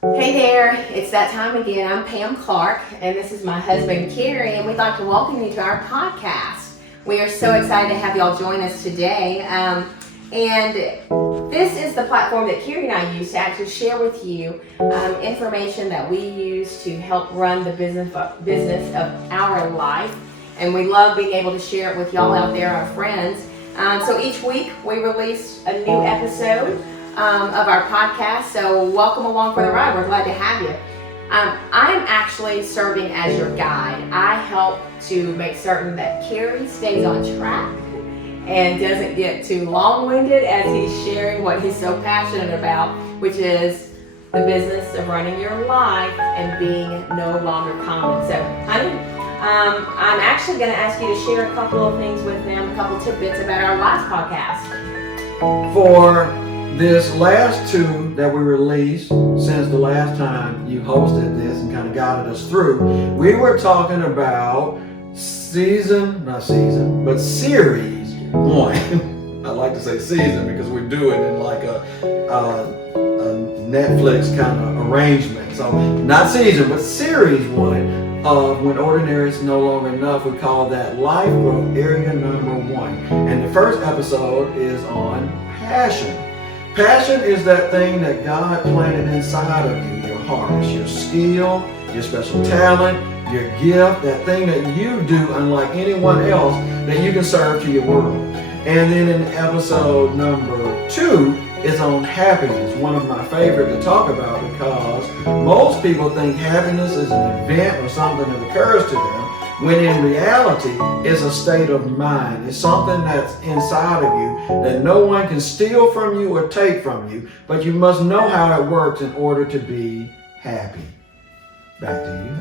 Hey there, it's that time again. I'm Pam Clark, and this is my husband Kerry, and we'd like to welcome you to our podcast. We are so excited to have y'all join us today. And this is the platform that Kerry and I use to actually share with you information that we use to help run the business of our life. And we love being able to share it with y'all out there, our friends. So each week we release a new episode of our podcast, so welcome along for the ride. We're glad to have you. I'm actually serving as your guide. I help to make certain that Kerry stays on track and doesn't get too long-winded as he's sharing what he's so passionate about, which is the business of running your life and being no longer common. So, honey, I'm actually going to ask you to share a couple of things with them, a couple tidbits about our last podcast. For this last two that we released since the last time you hosted this and kind of guided us through, we were talking about series one. I like to say season because we do it in like a Netflix kind of arrangement. So not season, but series one of When Ordinary is No Longer Enough. We call that Life Growth Area Number 1. And the first episode is on passion. Passion is that thing that God planted inside of you, your heart. It's your skill, your special talent, your gift, that thing that you do unlike anyone else that you can serve to your world. And then in episode number 2 is on happiness, one of my favorite to talk about because most people think happiness is an event or something that occurs to them, when in reality it's a state of mind. It's something that's inside of you that no one can steal from you or take from you, but you must know how it works in order to be happy. Back to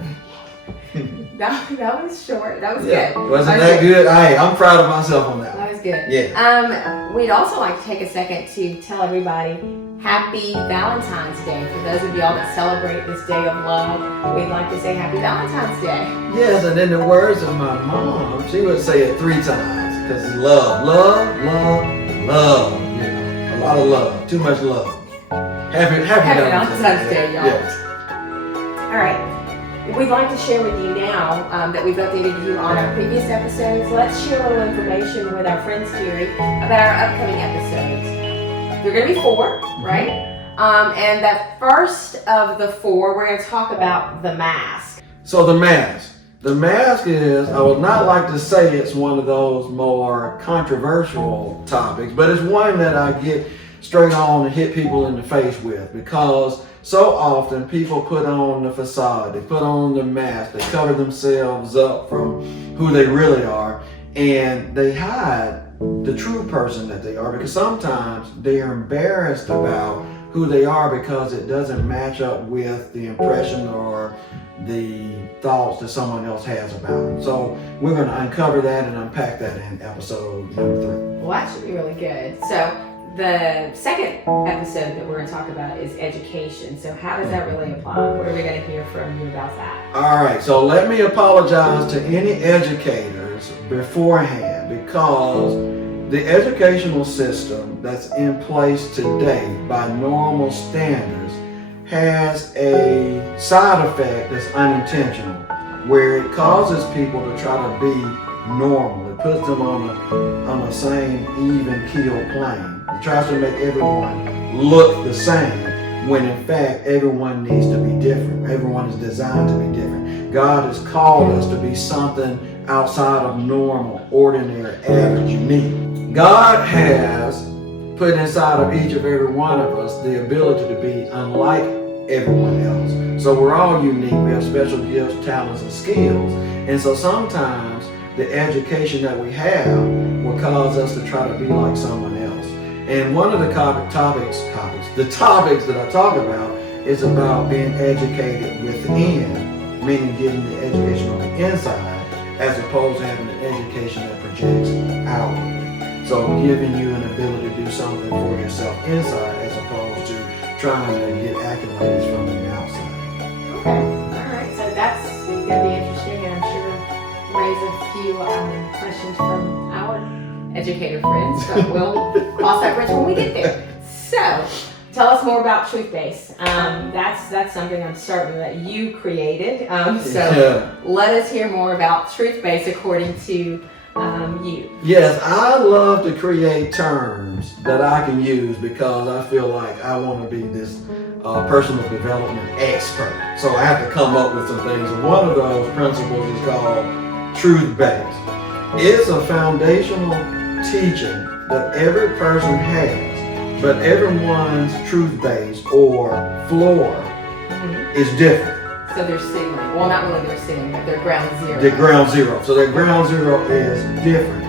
you. That was short. That was Yeah. good. Wasn't that good? I'm proud of myself on that one. That was good. Yeah. We'd also like to take a second to tell everybody Happy Valentine's Day. For those of y'all that celebrate this day of love, we'd like to say Happy Valentine's Day. Yes, and in the words of my mom, she would say it 3 times because it's love, love, love, love. You know, a lot of love, too much love. Happy Valentine's Day, y'all. Yes. All right. We'd like to share with you now that we've updated you on our previous episodes. Let's share a little information with our friends, Kerry, about our upcoming episodes. There are going to be 4, right? And the first of the 4, we're going to talk about the mask. So the mask. The mask is, I would not like to say it's one of those more controversial topics, but it's one that I get straight on and hit people in the face with because so often people put on the facade, they put on the mask, they cover themselves up from who they really are, and they hide the true person that they are because sometimes they are embarrassed about who they are because it doesn't match up with the impression or the thoughts that someone else has about them. So we're going to uncover that and unpack that in episode number 3. Well, that should be really good. So the second episode that we're going to talk about is education. So how does that really apply? What are we going to hear from you about that? All right, so let me apologize to any educators beforehand because the educational system that's in place today by normal standards has a side effect that's unintentional where it causes people to try to be normal. It puts them on the same even keel plane. It tries to make everyone look the same when in fact everyone needs to be different. Everyone is designed to be different. God has called us to be something outside of normal, ordinary, average, unique. God has put inside of each of every one of us the ability to be unlike everyone else. So we're all unique. We have special gifts, talents, and skills. And so sometimes the education that we have will cause us to try to be like someone else. And one of the topics that I talk about is about being educated within, meaning getting the education on the inside, as opposed to having an education that projects outward. So giving you an ability to do something for yourself inside, as opposed to trying to get accolades from the outside. Okay, all right. So that's going to be interesting, and I'm sure raise a few questions from our educator friends, but we'll cross that bridge when we get there. So, tell us more about Truth Base. That's something I'm certain that you created. Let us hear more about Truth Base according to you. Yes, I love to create terms that I can use because I feel like I want to be this personal development expert. So I have to come up with some things. And one of those principles is called Truth Base. It's a foundational teaching that every person has, but everyone's truth base or floor is different. So they're ceiling. Well, not really their ceiling, but their ground zero. The ground zero. So their ground zero is different.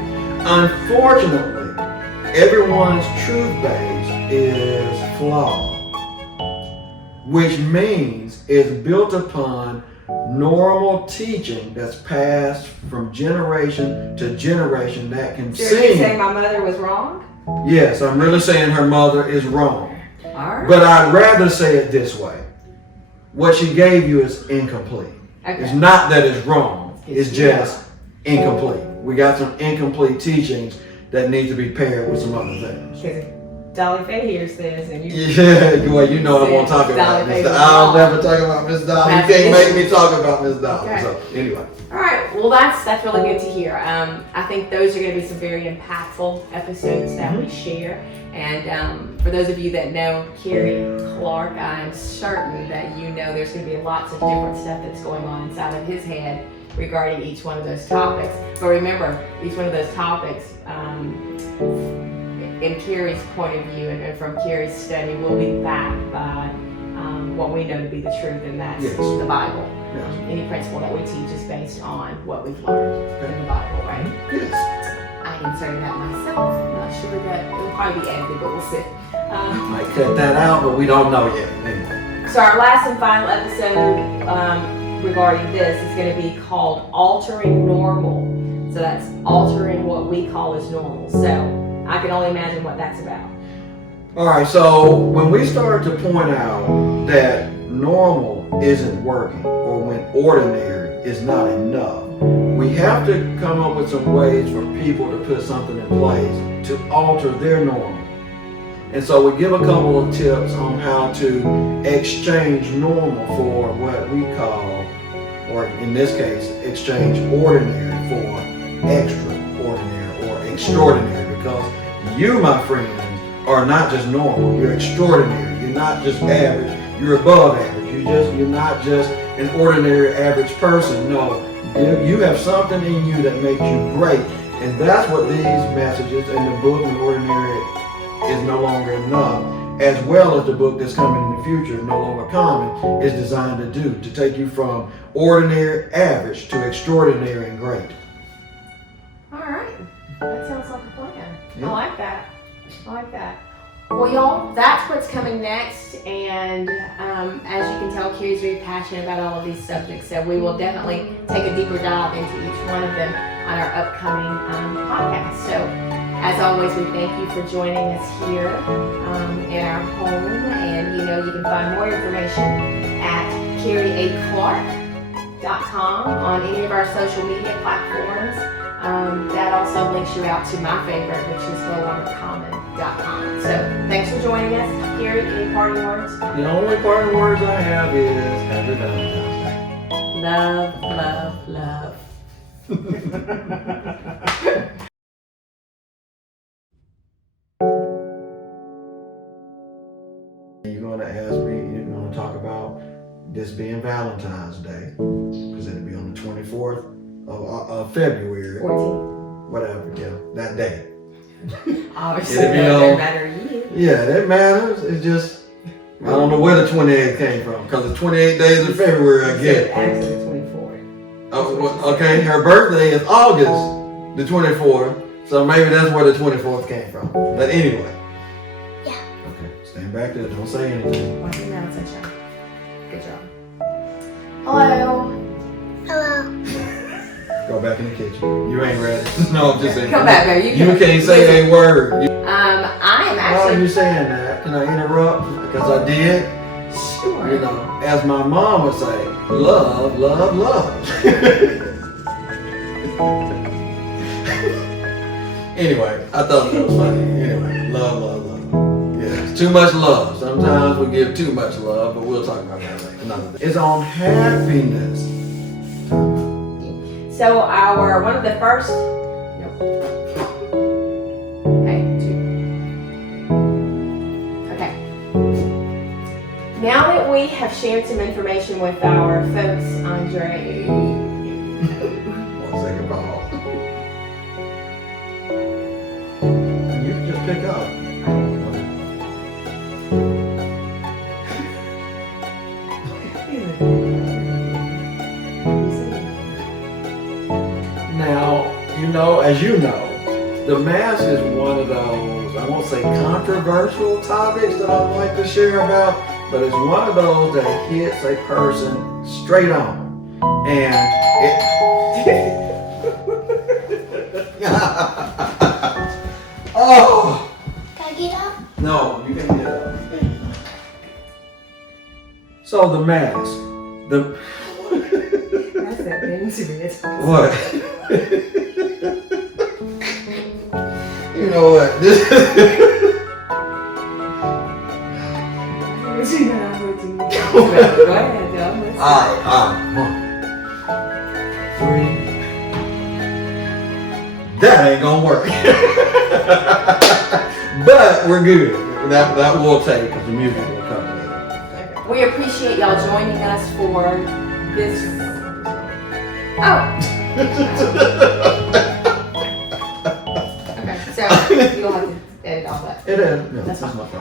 Unfortunately, everyone's truth base is flawed, which means it's built upon normal teaching that's passed from generation to generation that can So seem... you're saying my mother was wrong? Yes, I'm really saying her mother is wrong. All right. But I'd rather say it this way. What she gave you is incomplete. Okay. It's not that it's wrong. It's just incomplete. We got some incomplete teachings that need to be paired with some other things. Because Dolly Faye hears this, and you. Yeah, well, you know I won't talk about Miss Dolly. I'll never talk about Miss Dolly. You can't make me talk about Miss Dolly. Okay. So anyway. All right. Well, that's really good to hear. I think those are going to be some very impactful episodes that we share. And for those of you that know Kerry Clark, I'm certain that you know there's going to be lots of different stuff that's going on inside of his head regarding each one of those topics. But remember, each one of those topics, in Kerry's point of view and from Kerry's study, will be backed by what we know to be the truth, and that's the Bible. Yes. Any principle that we teach is based on what we've learned in the Bible, right? Yes. I inserted that myself. I'm not sure that it'll probably be edited, but we'll see. Might cut that out, but we don't know yet. Anyway. So our last and final episode regarding this is going to be called Altering Normal. So that's altering what we call as normal. So I can only imagine what that's about. All right, so when we start to point out that normal isn't working, or when ordinary is not enough, we have to come up with some ways for people to put something in place to alter their normal. And so we give a couple of tips on how to exchange normal for what we call, or in this case, exchange ordinary for extraordinary or extraordinary, because you, my friends, are not just normal, you're extraordinary. You're not just average, you're above average. You're not just an ordinary average person. No, you have something in you that makes you great. And that's what these messages in the book, and ordinary is no longer enough, as well as the book that's coming in the future, No Longer Common, is designed to do, to take you from ordinary, average to extraordinary and great. All right. That sounds like a plan. Yeah. I like that. Well, y'all, that's what's coming next. And as you can tell, Kerry's very passionate about all of these subjects. So we will definitely take a deeper dive into each one of them on our upcoming podcast. So as always, we thank you for joining us here in our home. And you can find more information at carryaClark.com on any of our social media platforms. That also links you out to my favorite, which is NoLongerCommon.com. So thanks for joining us. Kerry, any parting words? The only parting words I have is Happy Valentine's Day. Love, love, love. You're going to ask me, you're going to talk about this being Valentine's Day, because it'll be on the 24th of February. 14. Whatever, yeah, that day. Obviously, that doesn't matter to you. Yeah, that matters. It's just, I don't know where the 28th came from, because the 28 days of February, I get it. Actually, the 24th. Oh, well, okay, her birthday is August the 24th, so maybe that's where the 24th came from. But anyway. Yeah. Okay, stand back there, don't say anything. Why do you now, sunshine? Good job. Hello. Hello. Go back in the kitchen. You ain't ready. No, I'm just saying. Come back, baby. You can't say a word. I am Why are actually. you saying that? Can I interrupt? Because I did. Sure. You know, as my mom would say, love, love, love. Anyway, I thought that was funny. Anyway, love, love, love. Yeah. Too much love. Sometimes we give too much love, but we'll talk about that later. Another day. It's on happiness. So one of the first. Nope. Okay, 2. Okay. Now that we have shared some information with our folks, Andre. 1 second, pause. You can just pick up. Now, as you know, the mask is one of those, I won't say controversial topics that I like to share about, but it's one of those that hits a person straight on. And oh! Can I get up? No, you can get up. So the mask. That's that intimate. What? You know what? Go ahead, All right, 1, 3. That ain't gonna work. But we're good. That will take because the music will come later. We appreciate y'all joining us for this. Oh. Okay, so you'll have to edit all that. It is. No, that's not my fault.